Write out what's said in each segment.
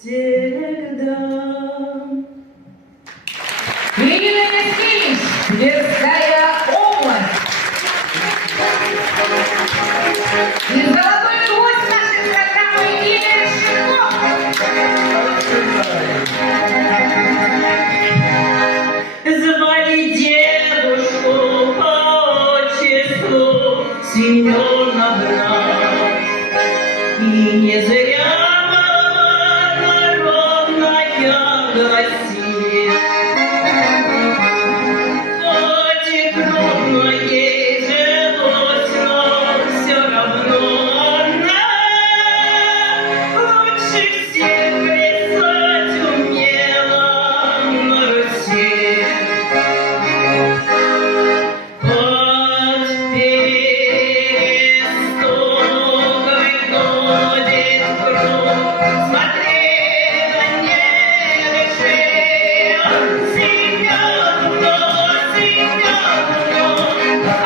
всегда. Ирина Яскевич, Тверская область. И золотой гость нашей программы Игорь Щерков. Звали девушку по отчеству Семеновна, и не зря народная гласит. Хоть и трудно ей жилось, но все равно она лучше всех плясать умела на Руси. Под перестокой ходит круг, смотрела не решила Семеновна,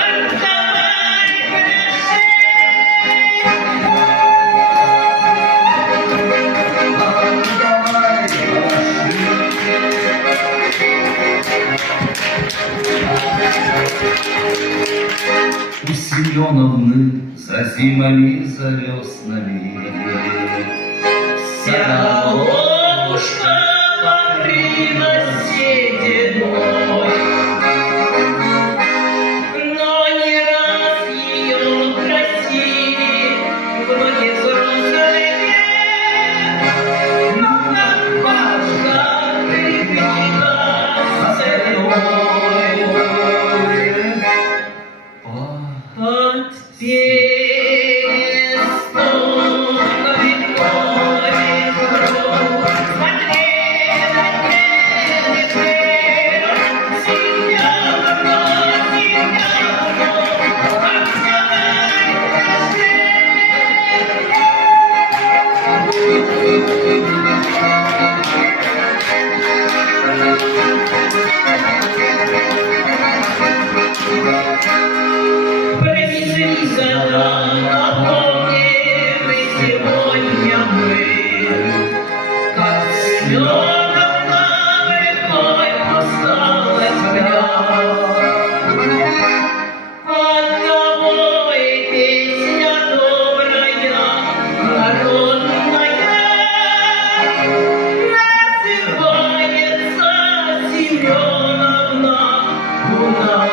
отдавай пляши. У Семеновны за зимами, за веснами Вся головушка покрылась сединой, но не раз ее красили вроде взрослый век, но как бабка прикрыта целой. Под перестокой ходит круг, смотрела не решила Семеновна, отдавай Принесли сюда, напомнили сегодня мы, как Семеновна рекой осталась грязь. Оттого и песня добрая, народная, называется Семеновна у нас.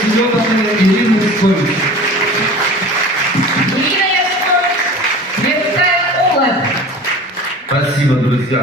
Семеновны Ирины Яскевич. Ирина Яскевич, Тверская область. Спасибо, друзья.